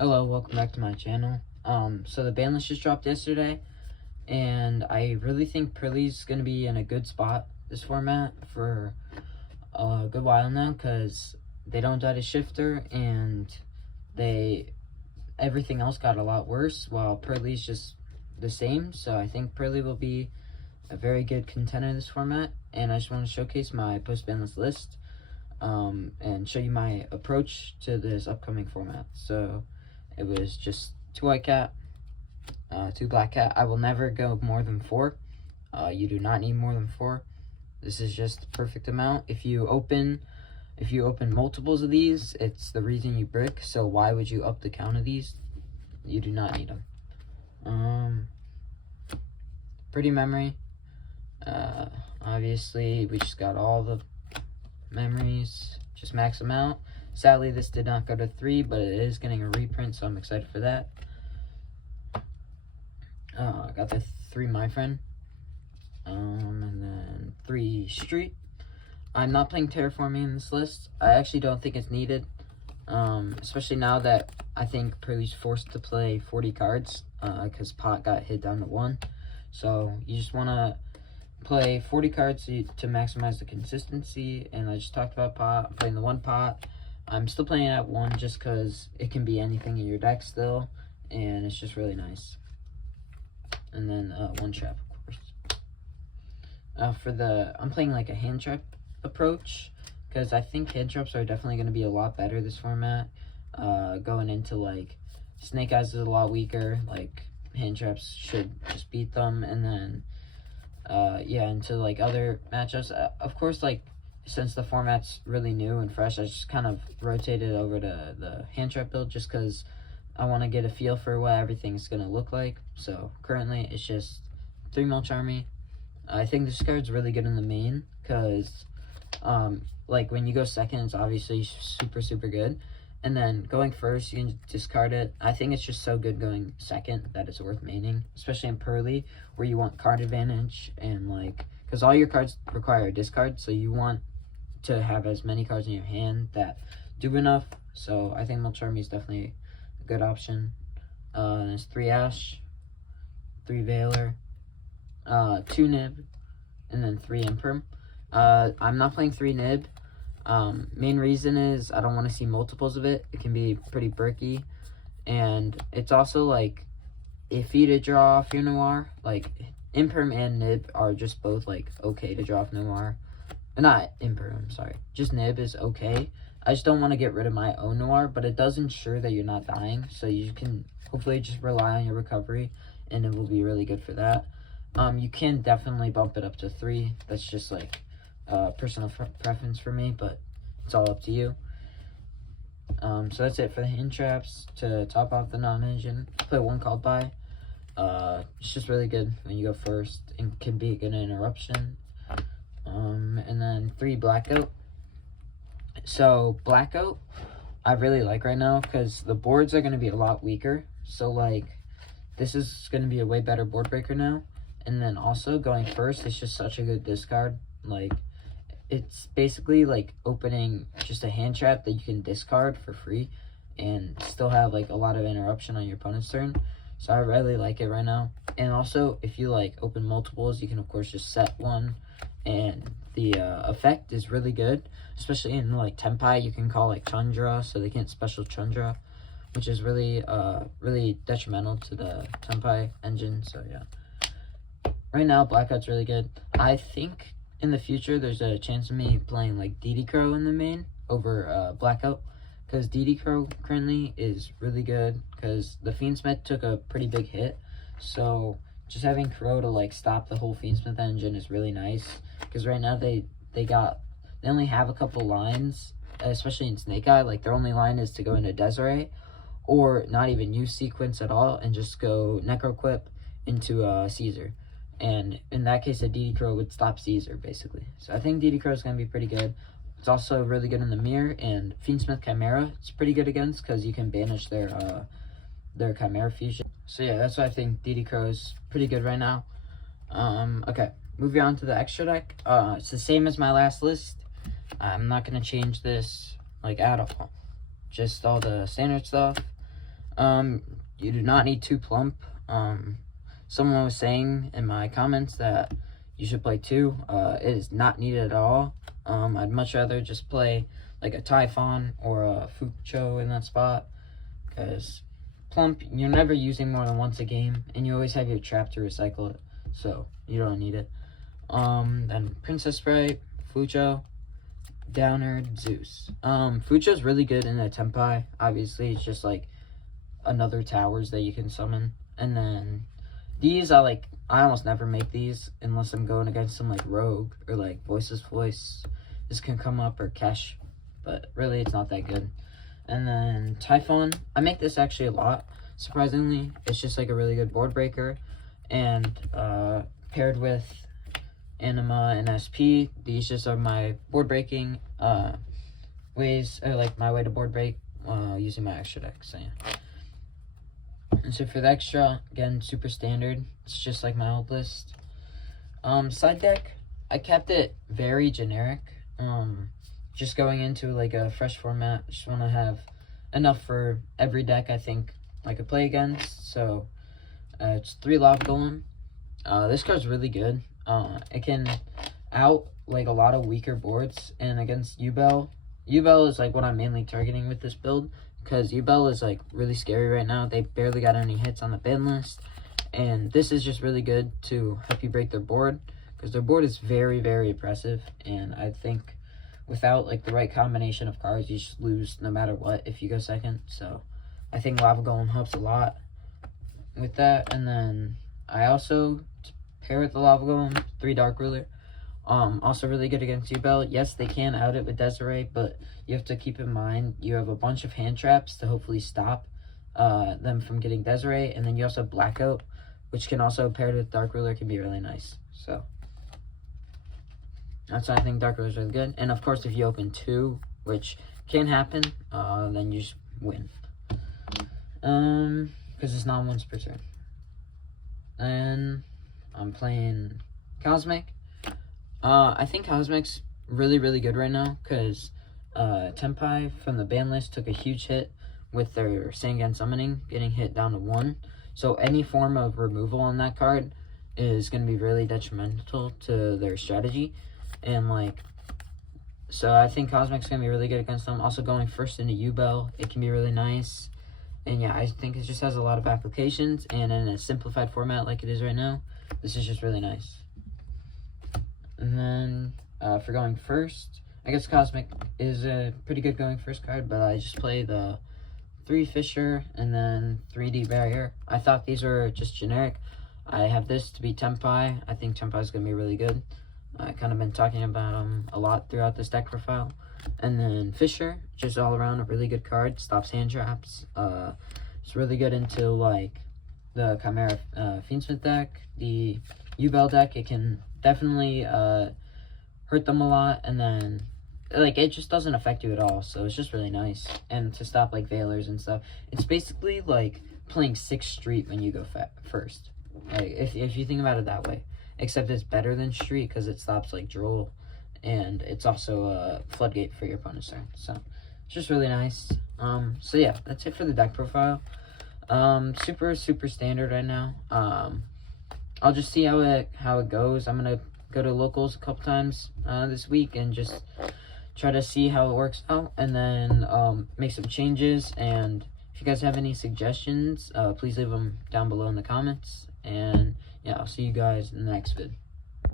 Hello, welcome back to my channel. So the Banlist just dropped yesterday, and I really think Purrely's going to be in a good spot this format for a good while now, because they don't die to shifter, and everything else got a lot worse, while Purrely's just the same. So I think Purrely will be a very good contender in this format, and I just want to showcase my post-Banlist list, and show you my approach to this upcoming format. So it was just 2 white cat, 2 black cat. I will never go more than 4. You do not need more than 4. This is just the perfect amount. If you open multiples of these, it's the reason you brick. So why would you up the count of these? You do not need them. Pretty memory. Obviously, we just got all the memories. Just max them out. Sadly, this did not go to 3, but it is getting a reprint, so I'm excited for that. I got the 3 my friend, and then 3 street. I'm not playing terraforming in this list. I actually don't think it's needed, especially now that I think Purrely's forced to play 40 cards, because pot got hit down to 1. So you just want to play 40 cards to maximize the consistency. And I just talked about pot. I'm playing the 1 pot. I'm still playing at 1 just because it can be anything in your deck still, and it's just really nice. And then 1 trap, of course. I'm playing like a hand trap approach, because I think hand traps are definitely going to be a lot better this format. Going into like Snake Eyes is a lot weaker, like hand traps should just beat them. And then yeah, into like other matchups, of course, like since the format's really new and fresh, I just kind of rotated over to the hand trap build just because I want to get a feel for what everything's going to look like. So currently it's just 3 Milch Army. I think this card's really good in the main because like when you go second, it's obviously super good. And then going first, you can discard it. I think it's just so good going second that it's worth maining, especially in Purrely where you want card advantage, and like because all your cards require a discard, so you want to have as many cards in your hand that do enough. So I think Milch Army is definitely a good option. There's 3 Ash, 3 Veiler, 2 Nib, and then 3 Imperm. I'm not playing 3 Nib. Main reason is I don't want to see multiples of it. It can be pretty bricky, and it's also like iffy to draw off your Noir. Like Imperm and Nib are just both like okay to draw off Noir. Not Imperm, I'm sorry. Just Nib is okay. I just don't want to get rid of my own Noir, but it does ensure that you're not dying, so you can hopefully just rely on your recovery, and it will be really good for that. You can definitely bump it up to 3. That's just like personal preference for me, but it's all up to you. So that's it for the hand traps. To top off the non-engine, play 1 called by. It's just really good when you go first and can be a good interruption. And then 3 Blackout. So Blackout I really like right now because the boards are going to be a lot weaker. So like this is going to be a way better board breaker now. And then also going first, it's just such a good discard. Like it's basically like opening just a hand trap that you can discard for free and still have like a lot of interruption on your opponent's turn. So I really like it right now. And also if you like open multiples, you can of course just set 1, and the effect is really good, especially in like Tempai. You can call like Chandra, so they can't special Chandra, which is really really detrimental to the Tempai engine. So yeah, right now Blackout's really good. I think in the future there's a chance of me playing like DD Crow in the main over Blackout, because DD Crow currently is really good because the Fiendsmith took a pretty big hit. So just having Crow to like stop the whole Fiendsmith engine is really nice, because right now they only have a couple lines, especially in Snake Eye. Like their only line is to go into Desiree, or not even use sequence at all and just go Necroquip into Caesar. And in that case, a DD Crow would stop Caesar, basically. So I think DD Crow is going to be pretty good. It's also really good in the mirror, and Fiendsmith Chimera it's pretty good against because you can banish their Chimera fusion. So yeah, that's why I think DD Crow is pretty good right now. Okay, moving on to the extra deck. It's the same as my last list. I'm not going to change this like at all. Just all the standard stuff. You do not need 2 plump. Someone was saying in my comments that you should play 2. It is not needed at all. I'd much rather just play like a Typhon or a Fucho in that spot, because plump, you're never using more than once a game, and you always have your trap to recycle it, so you don't need it. Then Princess Sprite, Fucho, Downer, Zeus. Fucho's really good in a Tempai. Obviously, it's just like another towers that you can summon. And then these, I almost never make these unless I'm going against some like Rogue or like Voiceless Voice. This can come up, or Cash, but really it's not that good. And then Typhon, I make this actually a lot, surprisingly. It's just like a really good board breaker, and paired with Anima and SP, these just are my board breaking ways, or like my way to board break using my extra deck. So yeah. And so for the extra, again, super standard. It's just like my old list. Side deck, I kept it very generic. Just going into like a fresh format, just want to have enough for every deck I think I could play against. So it's 3 Lava Golem. This card's really good. It can out like a lot of weaker boards, and against Ubel is like what I'm mainly targeting with this build, because Ubel is like really scary right now. They barely got any hits on the ban list, and this is just really good to help you break their board, because their board is very, very oppressive, and I think without like the right combination of cards, you just lose no matter what if you go second. So I think Lava Golem helps a lot with that. And then I also pair with the Lava Golem 3 Dark Ruler. Also really good against Ubel. Yes, they can out it with Desiree, but you have to keep in mind you have a bunch of hand traps to hopefully stop them from getting Desiree, and then you also have Blackout, which can also paired with Dark Ruler can be really nice. So that's why I think Dark Ruler is really good. And of course, if you open 2, which can happen, then you just win. Because it's not once per turn. And I'm playing Cosmic. I think Cosmic's really, really good right now, because Tempai from the ban list took a huge hit with their Sangan Summoning, getting hit down to 1. So any form of removal on that card is going to be really detrimental to their strategy. And like, so I think Cosmic's going to be really good against them. Also going first into Ubel, it can be really nice. And yeah, I think it just has a lot of applications, and in a simplified format like it is right now, this is just really nice. And then for going first, I guess Cosmic is a pretty good going first card, but I just play the 3 Fisher and then 3D Barrier. I thought these were just generic. I have this to be Tempai. I think Tempai is going to be really good. I've kind of been talking about them a lot throughout this deck profile. And then Fisher, just all around a really good card. Stops hand traps. It's really good into like the Chimera Fiendsmith deck. The Ubel deck, it can definitely hurt them a lot. And then like it just doesn't affect you at all. So it's just really nice. And to stop like Veilers and stuff. It's basically like playing 6th Street when you go first. Like if you think about it that way. Except it's better than Street because it stops like Droll, and it's also a floodgate for your opponent's turn. So it's just really nice. So yeah, that's it for the deck profile. Super standard right now. I'll just see how it goes. I'm gonna go to locals a couple times this week and just try to see how it works out, and then make some changes. And if you guys have any suggestions, please leave them down below in the comments. And yeah, I'll see you guys in the next vid.